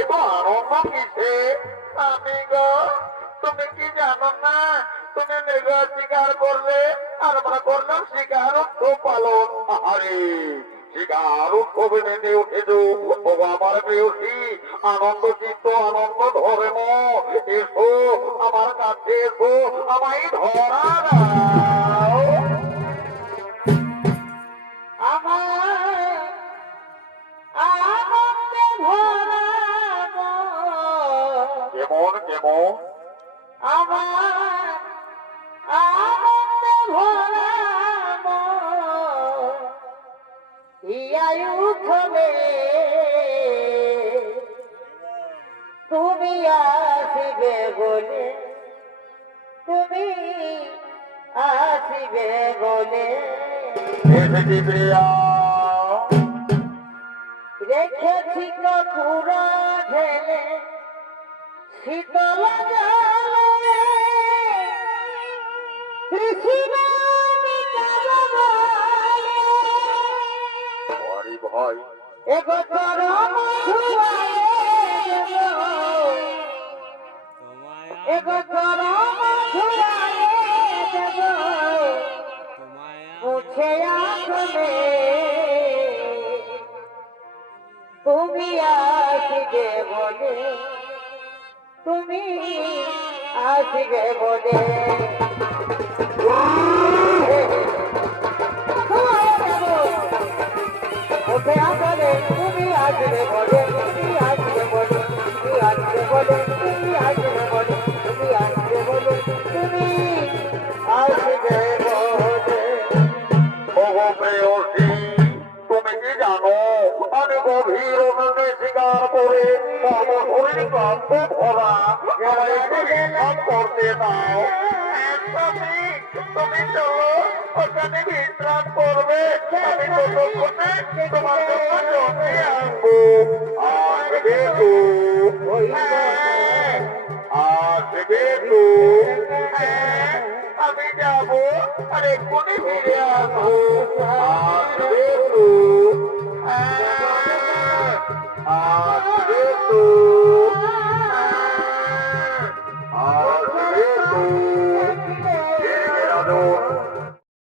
এত আনন্দ কিসে? আমি গো, তুমি কি জানো না? তুমি মৃগ শিকার করলে আর আমরা করলাম শিকার উৎসব পালন। আরে শিকার উৎসবে মেতে উঠেছ ও আমার প্রেয়সী, আনন্দ চিত্ত আনন্দ ধর্ম, এসো আমার কাছে, এসো আমায় ধরা দাও। আমার আনন্দে ভরা মন, কেমন কেমন? আমার আনন্দে ভরা মন, হিয়ায় উঠলে তুমি আসিবে বলে, তুমি আসিবে বলে এসেছি প্রিয়া। রেখেছি কপুরা ঢেলে শীতল জলে, কৃষ্ণ হরি ভাই, এগো চরম ছুঁয়ায়ে দেব, এগো চরম ছুঁয়ায়ে দেব, মুছে আসলে তুমি আসিবে বলে, তুমি আসিবে বলে উঠে আসলে তুমি আসবে বলে, তুমি আসবে বলে, তুমি আসবে বলে, তুমি আসবে বলে, তুমি আসবে বলে, তুমি আসবে বলে। ওগো প্রেয়সী, তুমি কি জানো আমি গভীর অনুকে শিকার করে সর্বশরীর ক্লান্ত ভরা, আমায় একটু বিশ্রাম করতে দাও। তুমি তুমি চলো, ওখানে বিশ্রাম করবে, আমি ততক্ষণে তোমার জন্য জমে আসবো। আসবে তো? হ্যাঁ, আসবে তো? হ্যাঁ, আমি যাবো আর এক্ষুনি ফিরে আসবো।